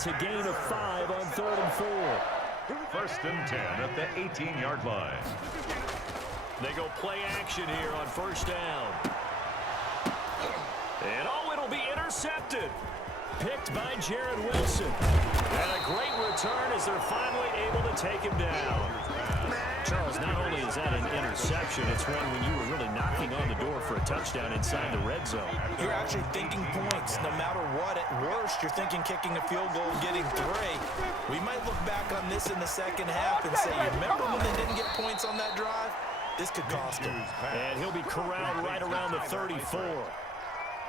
It's a gain of 5 on 3rd and 4. 1st and 10 at the 18-yard line. They go play action here on 1st down. And it'll be intercepted. Picked by Jared Wilson. And a great return as they're finally able to take him down. Charles, not only is that an interception, it's one when you were really knocking on the door for a touchdown inside the red zone. You're actually thinking points. No matter what, at worst, you're thinking kicking a field goal and getting 3. We might look back on this in the second half and say, remember when they didn't get points on that drive? This could cost him. And he'll be corralled right around the 34.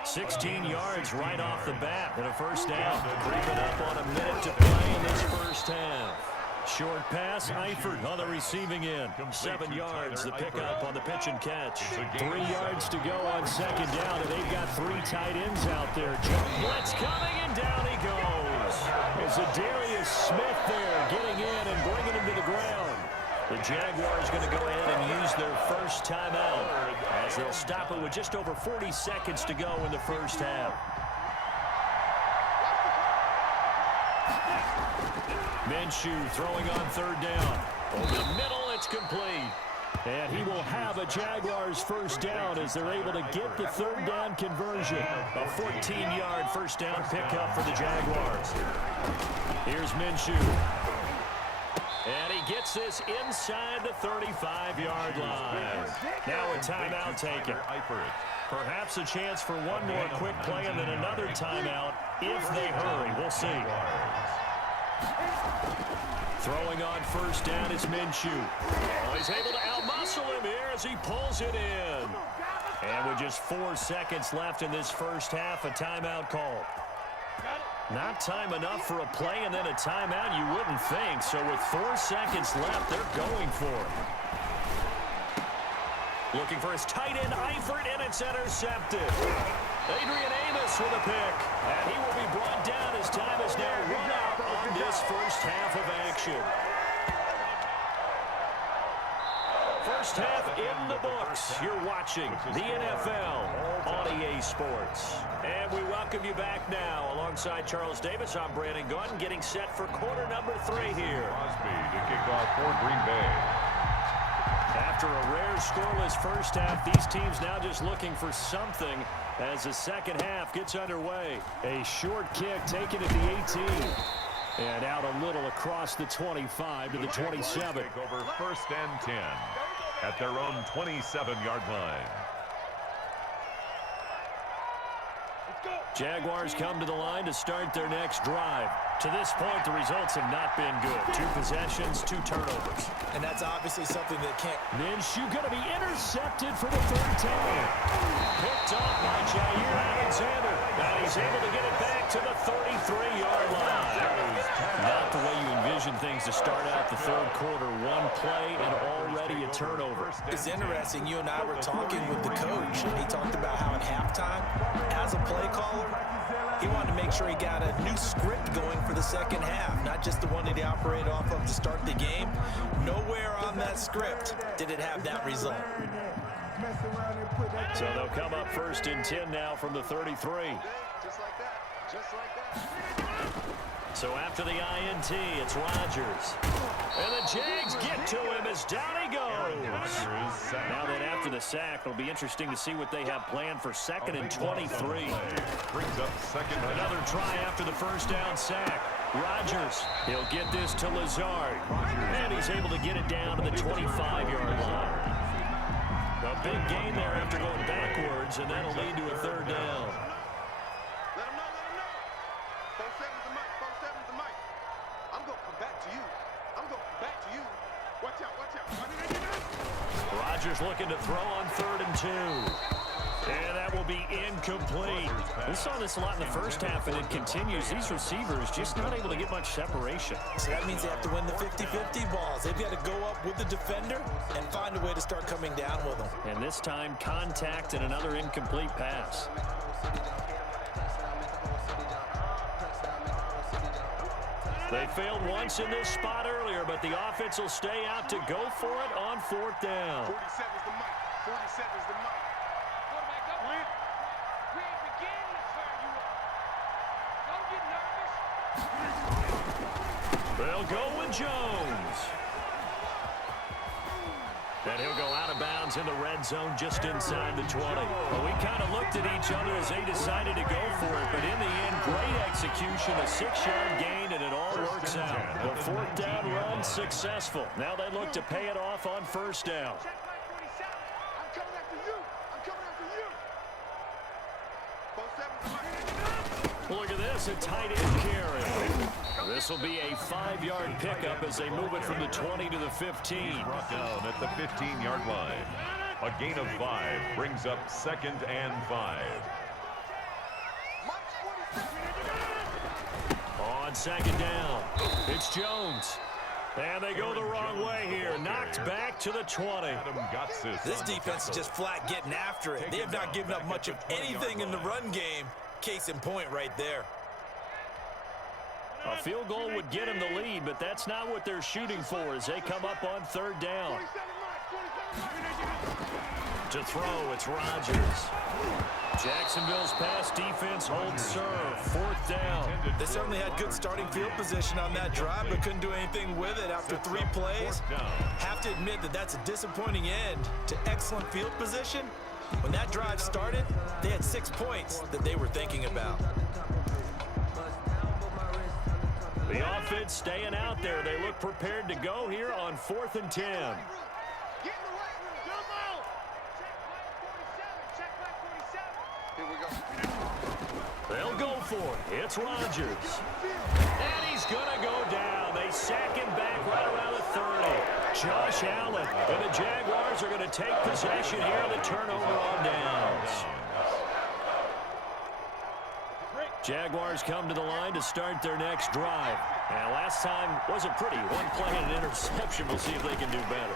16 yards right off the bat and a 1st down. Creeping up on a minute to play in this 1st half. Short pass, Eifert on the receiving end. 7 yards, the pickup on the pitch and catch. 3 yards to go on 2nd down, and they've got 3 tight ends out there. Blitz coming, and down he goes. As Darius Smith there getting in and bringing him to the ground. The Jaguars going to go ahead and use their 1st timeout as they'll stop it with just over 40 seconds to go in the 1st half. Minshew throwing on 3rd down. Over the middle, it's complete. And he will have a Jaguars 1st down as they're able to get the 3rd down conversion. A 14-yard 1st down pickup for the Jaguars. Here's Minshew. And he gets this inside the 35-yard line. Now a timeout taken. Perhaps a chance for one more quick play and then another timeout if they hurry. We'll see. Throwing on 1st down is Minshew. Oh, he's able to outmuscle him here as he pulls it in. And with just 4 seconds left in this 1st half, a timeout call. Not time enough for a play and then a timeout, you wouldn't think. So with 4 seconds left, they're going for it. Looking for his tight end, Eifert, and it's intercepted. Adrian Amos with a pick. And he will be brought down as time is now run out on this 1st half of action. 1st half in the books. You're watching the NFL on EA Sports. And we welcome you back now. Alongside Charles Davis, I'm Brandon Gunn, getting set for quarter number 3 here. Crosby to kick off for Green Bay. After a rare scoreless 1st half, these teams now just looking for something as the 2nd half gets underway. A short kick taken at the 18. And out a little across the 25 to the 27. Take over 1st and 10 at their own 27-yard line. Jaguars come to the line to start their next drive. To this point, the results have not been good. 2 possessions, 2 turnovers. And that's obviously something that can't... Minshew going to be intercepted for the 3rd time. Picked off by Jair Alexander. And he's able to get it back to the 33-yard line. Not the way you envision things to start out the 3rd quarter. 1 play and already a turnover. It's interesting. You and I were talking with the coach, and he talked about how at halftime, as a play caller, he wanted to make sure he got a new script going for the 2nd half, not just the one that he operated off of to start the game. Nowhere on that script did it have that result. So they'll come up 1st and 10 now from the 33. Just like that. Just like that. So after the INT, it's Rodgers. And the Jags get to him as down he goes. Now that after the sack, it'll be interesting to see what they have planned for 2nd and 23. Brings up 2nd. Another try after the 1st down sack. Rodgers, he'll get this to Lazard. And he's able to get it down to the 25-yard line. A big gain there after going backwards, and that'll lead to a 3rd down. Let him know, let him know. 4-7's the mic, 4-7's the mic. I'm going to come back to you. I'm going to come back to you. Watch out, watch out. Rodgers looking to throw on 3rd and 2. And that will be incomplete. We saw this a lot in the 1st half, and it continues. These receivers just not able to get much separation. So that means they have to win the 50-50 balls. They've got to go up with the defender and find a way to start coming down with them. And this time, contact and another incomplete pass. They failed once in this spot earlier, but the offense will stay out to go for it on 4th down. 47's the mic. 47's the mic. Quarterback up. We ain't beginning to fire you up. Don't get nervous. They'll go with Jones. And he'll go out of bounds in the red zone just inside the 20. Well, we kind of looked at each other as they decided to go for it, but in the end, great execution, a 6-yard gain, and it all works out. The fourth down run successful. Now they look to pay it off on first down. I'm coming after you. I'm coming after you. 4-7. Look at this, a tight end carry. This will be a 5-yard pickup as they move it from the 20 to the 15. Brought down at the 15-yard line. A gain of 5 brings up 2nd and 5. On 2nd down, it's Jones. And they go the wrong way here. Knocked back to the 20. This defense is just flat getting after it. They have not given up much of anything in the run game. Case in point right there. A field goal would get them the lead, but that's not what they're shooting for as they come up on 3rd down. To throw, it's Rodgers. Jacksonville's pass defense holds serve. 4th down. They certainly had good starting field position on that drive, but couldn't do anything with it after 3 plays. Have to admit that that's a disappointing end to excellent field position. When that drive started, they had 6 points that they were thinking about. The offense staying out there. They look prepared to go here on 4th and 10. Get in the right room. Come on. Check back 47. Here we go. They'll go for it. It's Rodgers. And he's going to go down. They sack him back right around the 30. Josh Allen. And the Jaguars are going to take possession here on the turnover on downs. Jaguars come to the line to start their next drive. And last time wasn't pretty. 1 play and an interception. We'll see if they can do better.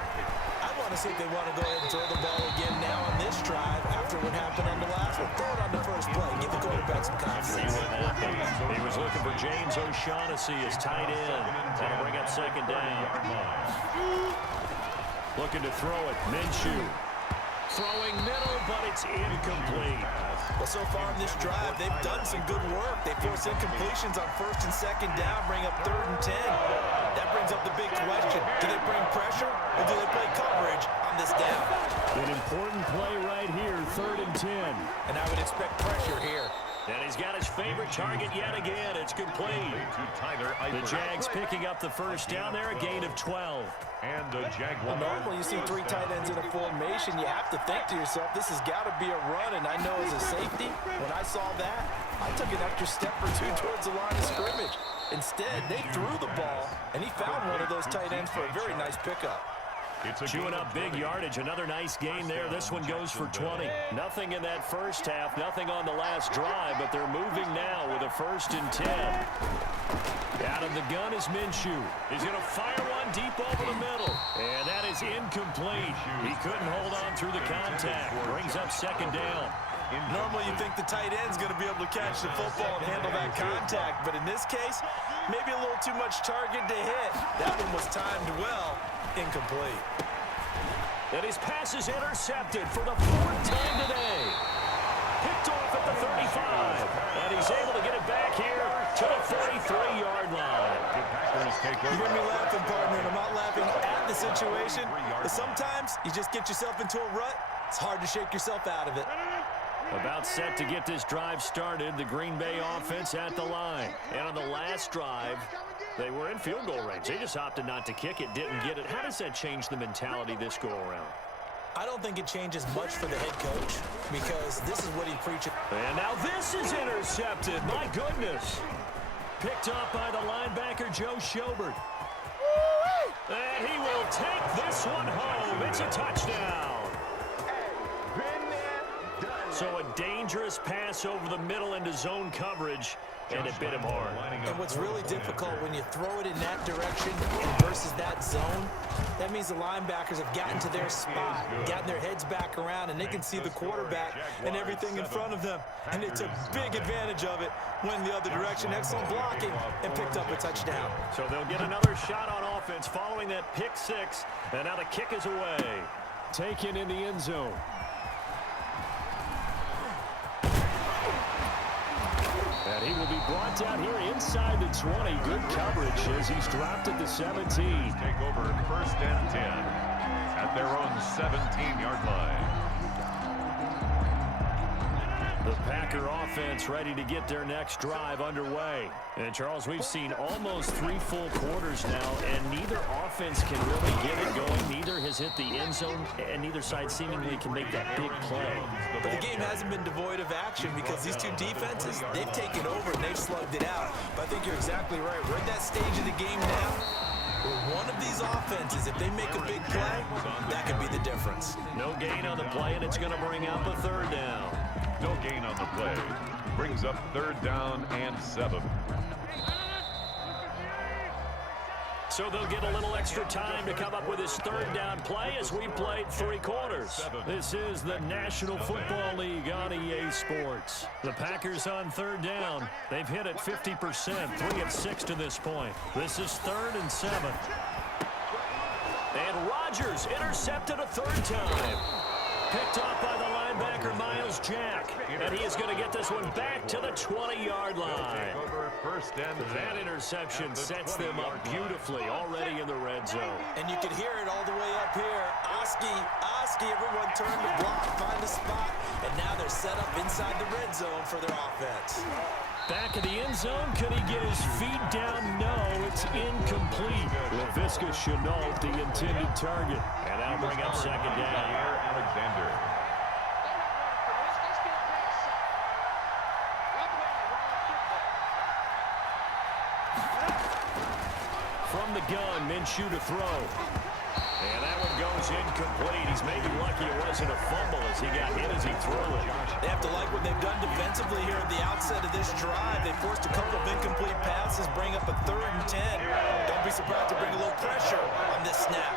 I want to see if they want to go ahead and throw the ball again now on this drive after what happened on the last one. Throw it on the first play. Give the quarterback some confidence. He was looking for James O'Shaughnessy as tight end. That'll bring up 2nd down. Looking to throw it. Minshew. Throwing middle, but it's incomplete. Well, so far in this drive, they've done some good work. They force incompletions on 1st and 2nd down, bring up 3rd and 10. That brings up the big question. Do they bring pressure or do they play coverage on this down? An important play right here, 3rd and 10. And I would expect pressure here. And he's got his favorite target yet again. It's complete. The Jags picking up the first down there, a gain of 12. And the Jaguars. Well, normally you see 3 tight ends in a formation. You have to think to yourself, this has got to be a run. And I know as a safety, when I saw that, I took an extra step or 2 towards the line of scrimmage. Instead, they threw the ball, and he found one of those tight ends for a very nice pickup. Chewing up big yardage. Another nice gain there. This one goes for 20. Nothing in that first half, nothing on the last drive, but they're moving now with a 1st and 10. Out of the gun is Minshew. He's going to fire one deep over the middle. And that is incomplete. He couldn't hold on through the contact. Brings up 2nd down. Normally you think the tight end's going to be able to catch the football and handle that contact, but in this case, maybe a little too much target to hit. That one was timed well. Incomplete. And his pass is intercepted for the 4th time today. Picked off at the 35. And he's able to get it back here to the 43-yard line. You're going to be laughing, partner, and I'm not laughing at the situation. But sometimes you just get yourself into a rut. It's hard to shake yourself out of it. About set to get this drive started, the Green Bay offense at the line. And on the last drive, they were in field goal range. They just opted not to kick it, didn't get it. How does that change the mentality this go-around? I don't think it changes much for the head coach because this is what he preaches. And now this is intercepted. My goodness. Picked up by the linebacker, Joe Schobert. And he will take this one home. It's a touchdown. So a dangerous pass over the middle into zone coverage, and it bit him hard. And what's really difficult when you throw it in that direction versus that zone, that means the linebackers have gotten to their spot, gotten their heads back around, and they can see the quarterback and everything in front of them. And they took big advantage of it, went the other direction, excellent blocking, and picked up a touchdown. So they'll get another shot on offense following that pick 6, and now the kick is away. Taken in the end zone. And he will be brought down here inside the 20. Good coverage as he's dropped at the 17. Take over 1st and 10 at their own 17-yard line. The Packer offense ready to get their next drive underway. And, Charles, we've seen almost 3 full quarters now, and neither offense can really get it going. Neither has hit the end zone, and neither side seemingly can make that big play. But the game hasn't been devoid of action because these two defenses, they've taken over and they've slugged it out. But I think you're exactly right. We're at that stage of the game now where one of these offenses, if they make a big play, that could be the difference. No gain on the play, and it's going to bring up a 3rd down. No gain on the play. Brings up 3rd down and 7. So they'll get a little extra time to come up with his 3rd down play as we played 3 quarters. This is the National Football League on EA Sports. The Packers on 3rd down. They've hit it 50%, 3 of 6 to this point. This is 3rd and 7. And Rodgers intercepted a 3rd time. Picked off by the linebacker, Miles Jack. And he is going to get this one back to the 20-yard line. Over 1st and 10. That interception sets them up beautifully already in the red zone. And you can hear it all the way up here. Oski, everyone turned to block, find a spot. And now they're set up inside the red zone for their offense. Back of the end zone, can he get his feet down? No, it's incomplete. Laviska Shenault, the intended target. And that'll bring up 2nd down. Alexander. From the gun, Minshew to throw. And that one goes incomplete. He's maybe lucky it wasn't a fumble as he got hit as he threw it. They have to like what they've done defensively here at the outset of this drive. They forced a couple of incomplete passes, bring up a 3rd and 10. Don't be surprised to bring a little pressure on this snap.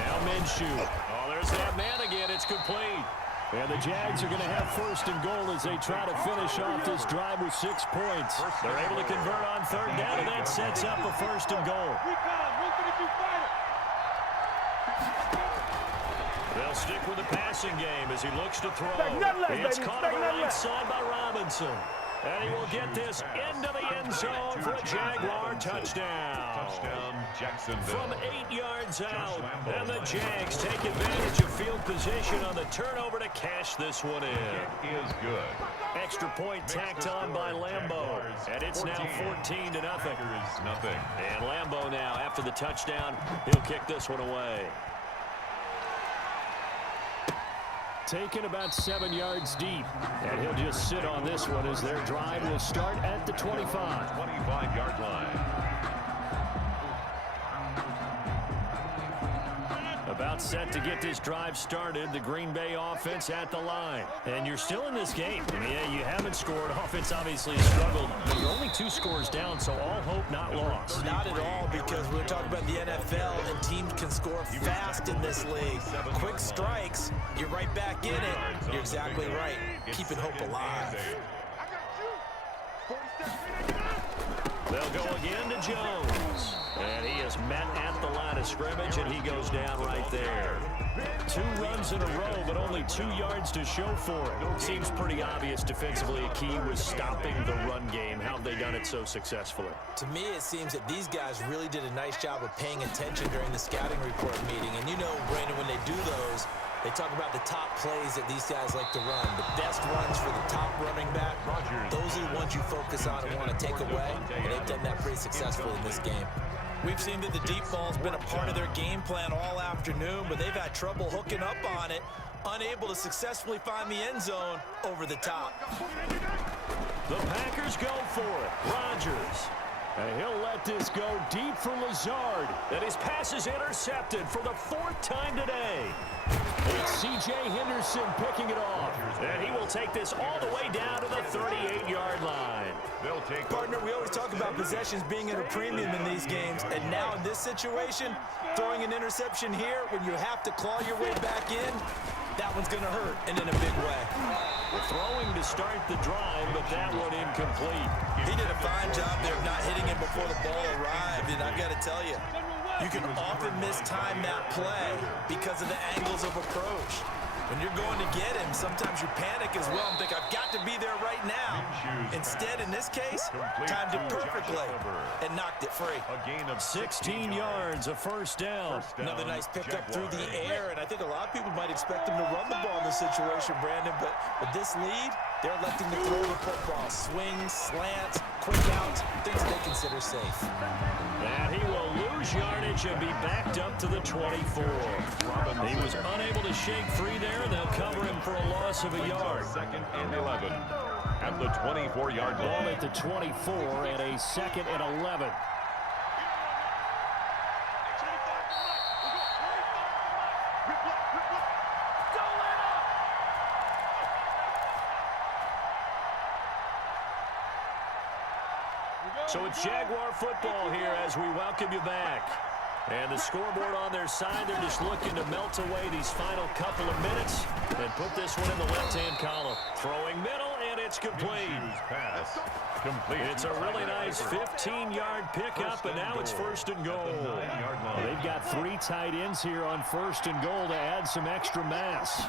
Now Minshew. Oh, there's that man again. It's complete. And the Jags are going to have 1st and goal as they try to finish off this drive with 6 points. They're able to convert on 3rd down, and that sets up a 1st and goal. They'll stick with the passing game as he looks to throw. It's caught on the right side by Robinson. And he will get this into the end zone for a Jaguar touchdown. Touchdown, Jacksonville. From 8 yards out. And the Jags take advantage of field position on the turnover to cash this one in. It is good. Extra point tacked on by Lambeau. And it's now 14-0. Nothing. And Lambeau now, after the touchdown, he'll kick this one away. Taken about 7 yards deep. And he'll just sit on this one as their drive will start at the 25. 25-yard line. About set to get this drive started. The Green Bay offense at the line. And you're still in this game. I mean, yeah, you haven't scored. Offense obviously has struggled. But you're only 2 scores down, so all hope not lost. Not at all, because we're talking about the NFL, and teams can score fast in this league. Quick strikes, you're right back in it. You're exactly right. Keeping hope alive. They'll go again to Jones. And he is met at the line of scrimmage, and he goes down right there. 2 runs in a row, but only 2 yards to show for it. Seems pretty obvious defensively a key was stopping the run game. How have they done it so successfully? To me, it seems that these guys really did a nice job of paying attention during the scouting report meeting. And you know, Brandon, when they do those, they talk about the top plays that these guys like to run. The best runs for the top running back. Those are the ones you focus on and want to take away. And they've done that pretty successfully in this game. We've seen that the deep ball's been a part of their game plan all afternoon, but they've had trouble hooking up on it, unable to successfully find the end zone over the top. The Packers go for it. Rodgers. And he'll let this go deep for Lazard. And his pass is intercepted for the 4th time today. It's C.J. Henderson picking it off. And he will take this all the way down to the 38-yard line. They'll take Partner, we always talk about possessions being at a premium in these games. And now in this situation, throwing an interception here when you have to claw your way back in, that one's going to hurt, and in a big way. The throwing to start the drive, but that one incomplete. He did a fine job there of not hitting him before the ball arrived, and I've got to tell you, you can often mistime that play because of the angles of approach. When you're going to get him, sometimes you panic as well and think, I've got to be there right now. Instead, in this case, timed it perfectly and knocked it free. A gain of 16 yards, a first down. Another nice pickup through the air, and I think a lot of people might expect them to run the ball in this situation, Brandon, but with this lead, they're electing to throw the football. Swings, slants, quick outs, things they consider safe. And he will lose yardage and be backed up to the 24. He was unable to shake free there. They'll cover him for a loss of a yard. 2nd and 11 at the 24-yard Ball line. at the 24 and a 2nd and 11. So it's Jaguar football here as we welcome you back. And the scoreboard on their side, they're just looking to melt away these final couple of minutes and put this one in the left-hand column. Throwing middle, and it's complete. Pass. Complete. It's a really nice 15-yard pickup, and now it's 1st and goal. They've got 3 tight ends here on 1st and goal to add some extra mass.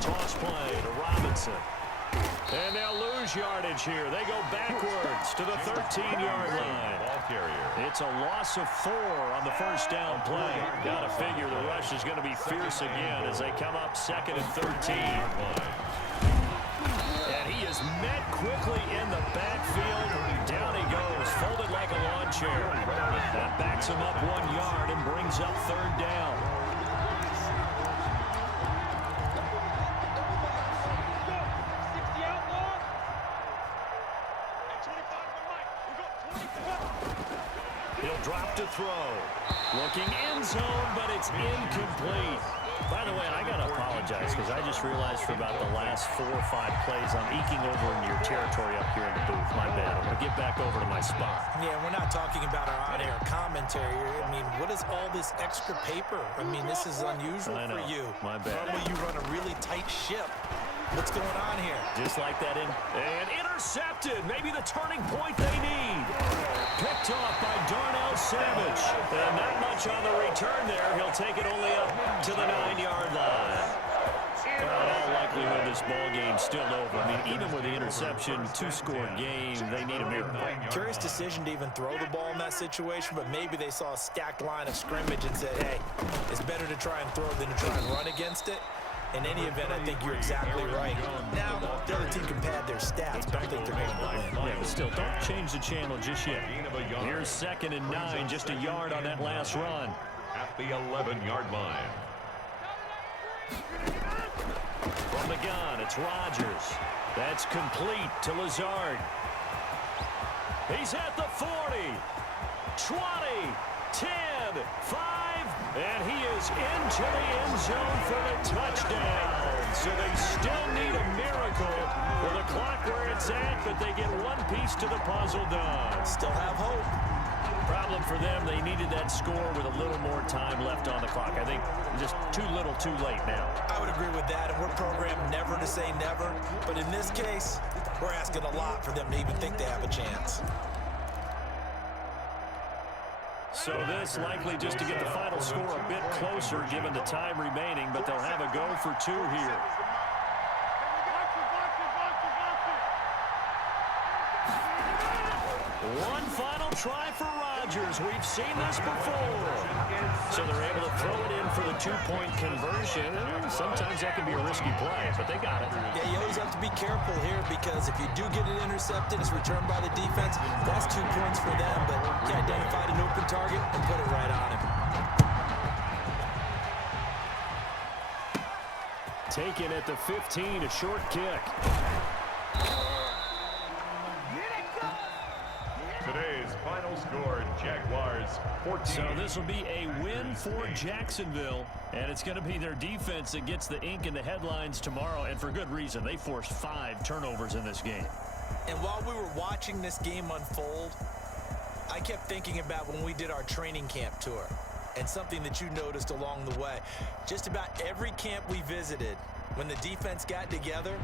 Toss play to Robinson. And they'll lose yardage here. They go backwards to the 13-yard line. Ball carrier. It's a loss of 4 on the first down play. Got to figure the rush is going to be fierce again as they come up 2nd and 13. And he is met quickly in the backfield. Down he goes, folded like a lawn chair. That backs him up 1 yard and brings up 3rd down. He'll drop to throw. Looking end zone, but it's incomplete. By the way, and I got to apologize because I just realized for about the last 4 or 5 plays I'm eking over into your territory up here in the booth. My bad. I'm going to get back over to my spot. Yeah, we're not talking about our on-air commentary. I mean, what is all this extra paper? I mean, this is unusual for you. My bad. Normally you run a really tight ship. What's going on here? Just like that and intercepted. Maybe the turning point they need. Picked off by Darnell Savage. And not much on the return there. He'll take it only up to the 9-yard line. In all likelihood, this ball game's still over. I mean, even with the interception, 2-score game, they need a miracle. Curious decision to even throw the ball in that situation, but maybe they saw a stacked line of scrimmage and said, hey, it's better to try and throw than to try and run against it. In any event, I think you're exactly right. Now, the other team can pad their stats, but I think they're going to win. Yeah, but still, don't change the channel just yet. Here's 2nd and 9, just a yard on that last run. At the 11-yard line. From the gun, it's Rodgers. That's complete to Lazard. He's at the 40, 20, 10, 5, and he is into the end zone for the touchdown. So they still need a miracle with the clock where it's at, but they get one piece to the puzzle done. Still have hope. Problem for them, they needed that score with a little more time left on the clock. I think just too little too late now. I would agree with that, and we're programmed never to say never. But in this case, we're asking a lot for them to even think they have a chance. So this likely just to get the final score a bit closer given the time remaining, but they'll have a go for 2 here. One final try for Rodgers. We've seen this before. So they're able to throw it in for the 2-point conversion. Sometimes that can be a risky play, but they got it. Yeah, you always have to be careful here because if you do get it intercepted, it's returned by the defense. That's 2 points for them, but you identified an open target and put it right on him. Taken at the 15, a short kick. Today's final score, Jaguars 14. So this will be a win for Jacksonville, and it's going to be their defense that gets the ink in the headlines tomorrow, and for good reason. They forced 5 turnovers in this game. And while we were watching this game unfold, I kept thinking about when we did our training camp tour and something that you noticed along the way. Just about every camp we visited, when the defense got together,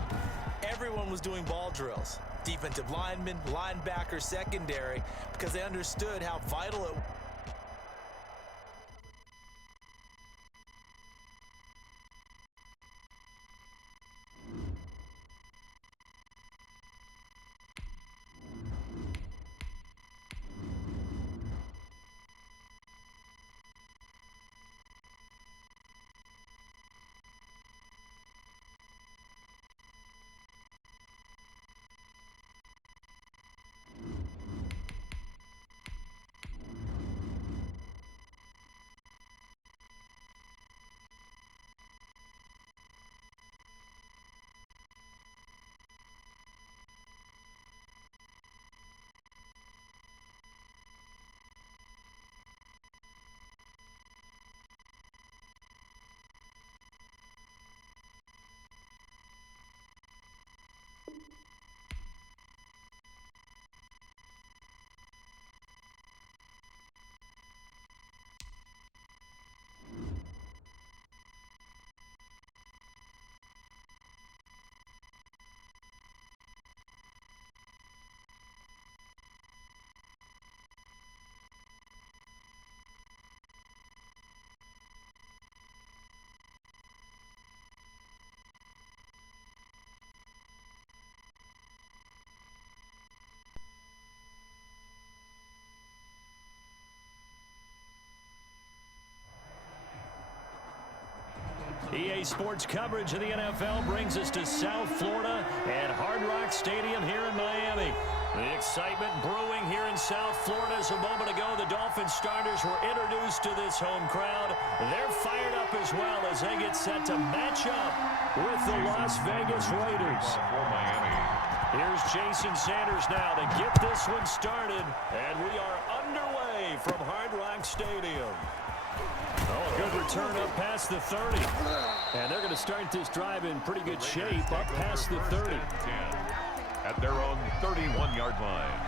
everyone was doing ball drills. Defensive linemen, linebackers, secondary, because they understood how vital it was. Daily sports coverage of the NFL brings us to South Florida at Hard Rock Stadium here in Miami. The excitement brewing here in South Florida as a moment ago the Dolphins starters were introduced to this home crowd. They're fired up as well as they get set to match up with the Las Vegas Raiders. For Miami. Here's Jason Sanders now to get this one started, and we are underway from Hard Rock Stadium. Oh, a good return up past the 30. And they're going to start this drive in pretty good shape up past the 30. At their own 31-yard line.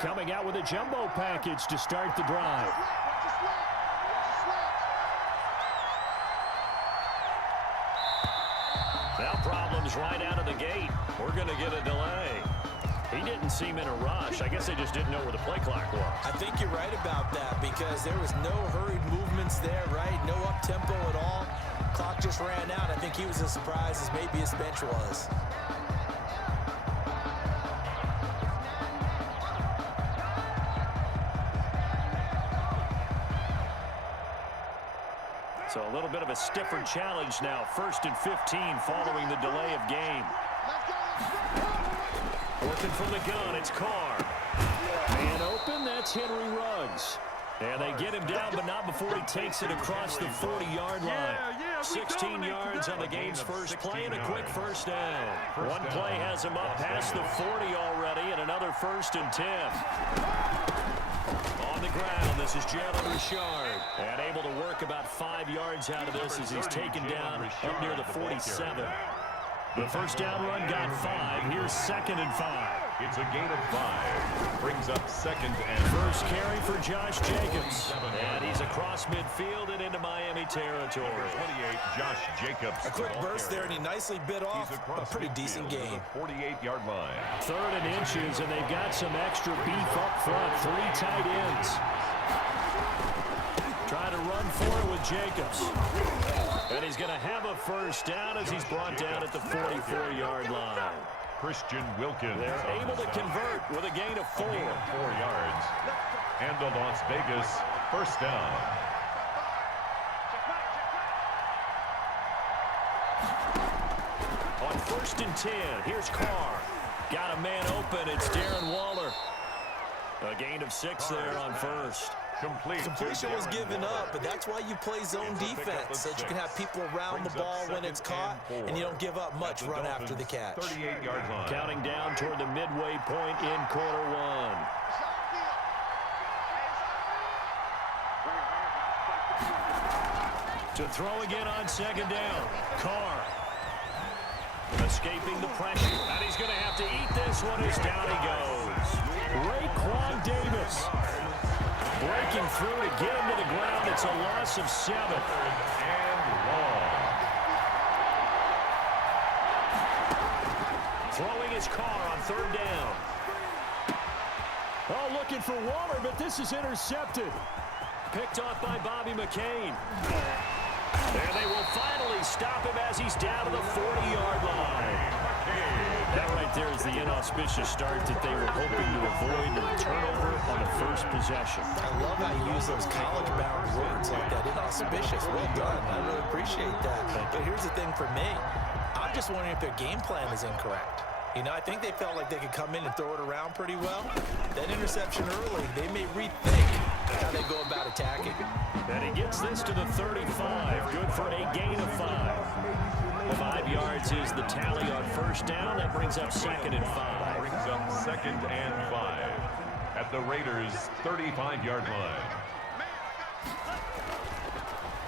Coming out with a jumbo package to start the drive. Now problems right out of the gate. We're going to get a delay. He didn't seem in a rush. I guess they just didn't know where the play clock was. I think you're right about that because there was no hurried movements there, right? No up-tempo at all. Clock just ran out. I think he was as surprised as maybe his bench was. So a little bit of a stiffer challenge now. 1st and 15 following the delay of game. Working from the gun, it's Carr. And open, that's Henry Ruggs. And they get him down, but not before he takes it across the 40-yard line. 16 yards on the game's first play and a quick first down. One play has him up past the 40 already, and another 1st and 10. On the ground, this is Jalen Richard. And able to work about 5 yards out of this as he's taken down up near the 47. The first down run got 5. Here's 2nd and 5. It's a gain of 5. Brings up 2nd and first carry for Josh Jacobs. And he's across midfield and into Miami territory. 28, Josh Jacobs. A quick burst there, and he nicely bit off a pretty decent game. 48-yard line. 3rd and inches, and they've got some extra beef up front. 3 tight ends. Trying to run for it with Jacobs. And he's going to have a first down as he's brought down at the 44-yard line. Christian Wilkins. They're able to convert with a gain of 4. 4 yards. And the Las Vegas first down. On 1st and 10, here's Carr. Got a man open. It's Darren Waller. A gain of 6 there on 1st. Completion was given up, but that's why you play zone defense, so that you can have people around the ball when it's caught, and you don't give up much run after the catch. 38-yard line. Counting down toward the midway point in quarter 1. To throw again on 2nd down. Carr. Escaping the pressure. And he's going to have to eat this one as down he goes. Raekwon Davis. Breaking through to get him to the ground. It's a loss of 7. And long. Throwing his Carr on 3rd down. Oh, looking for Waller, but this is intercepted. Picked off by Bobby McCain. And they will finally stop him as he's down to the 40-yard line. That right there is the inauspicious start that they were hoping to avoid, the turnover on the first possession. I love how you use those college-bound words like that, inauspicious. Well done. I really appreciate that. But here's the thing for me. I'm just wondering if their game plan is incorrect. You know, I think they felt like they could come in and throw it around pretty well. That interception early, they may rethink how they go about attacking. And he gets this to the 35. Good for a gain of 5. 5 yards is the tally on 1st down. That brings up 2nd and 5. Brings up 2nd and 5 at the Raiders' 35-yard line.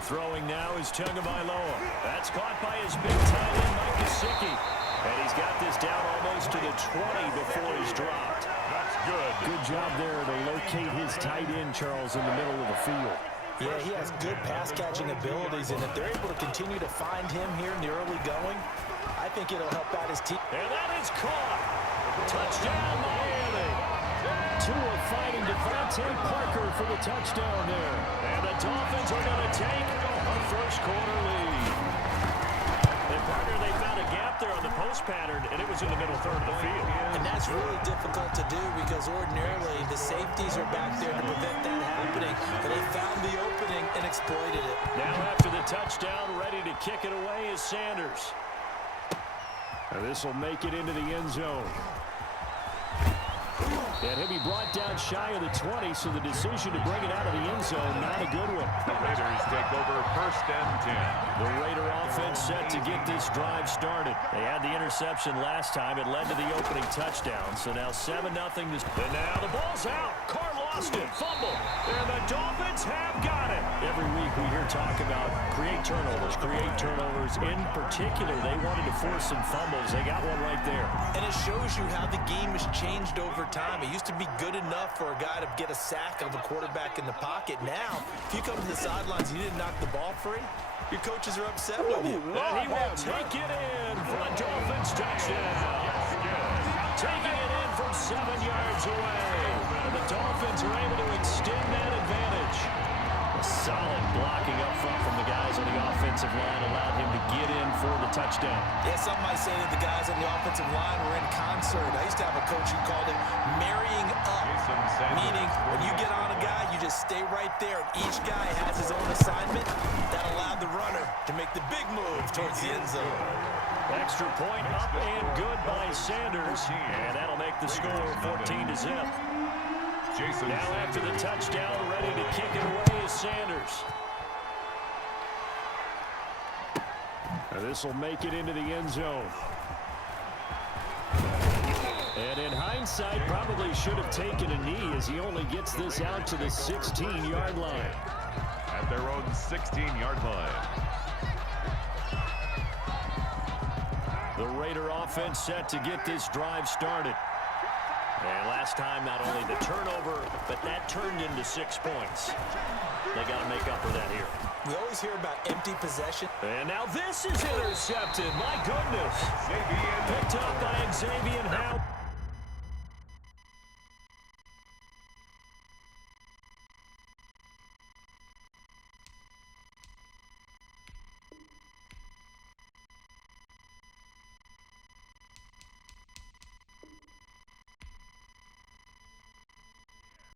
Throwing now is Tagovailoa. That's caught by his big tight end, Mike Gesicki. And he's got this down almost to the 20 before he's dropped. That's good. Good job there to locate his tight end, Charles, in the middle of the field. Yeah, he has good pass-catching abilities, and if they're able to continue to find him here in the early going, I think it'll help out his team. And that is caught. Touchdown, Miami. Tua fighting Devontae Parker for the touchdown there. And the Dolphins are going to take a first-quarter lead. And, partner, they found a gap there on the post pattern, and it was in the middle third of the field. And that's really difficult to do because ordinarily the safeties are back there to prevent that happening. But they found the opening and exploited it. Now after the touchdown, ready to kick it away is Sanders. And this will make it into the end zone. And he'll be brought down shy of the 20, so the decision to bring it out of the end zone, not a good one. The Raiders take over first and 10. The Raider offense set to get this drive started. They had the interception last time. It led to the opening touchdown. So now 7-0. And now the ball's out. Carr lost it. Fumble. And the Dolphins have got it. Every week we hear talk about create turnovers. In particular, they wanted to force some fumbles. They got one right there. And it shows you how the game has changed over time. It used to be good enough for a guy to get a sack of a quarterback in the pocket. Now, if you come to the sidelines and you didn't knock the ball free, your coaches are upset with you. And he will take it in for a Dolphins touchdown. Taking it in from 7 yards away. And the Dolphins are able to extend that advantage. A solid blocking up front from the guys on the offensive line allowed him to get in for the touchdown. Yeah, some might say that the guys on the offensive line were in concert. I used to have a coach who called it marrying up, meaning when you get on a guy, you just stay right there. Each guy has his own assignment that allowed the runner to make the big move towards the end zone. Extra point up and good by Sanders. And that'll make the score 14-0. Now after the touchdown, ready to kick it away is Sanders. This will make it into the end zone. And in hindsight, probably should have taken a knee as he only gets this out to the 16-yard line. At their own 16-yard line. The Raider offense set to get this drive started. And last time, not only the turnover, but that turned into 6 points. They got to make up for that here. We always hear about empty possession. And now this is intercepted. My goodness. Picked up by Xavier Howard.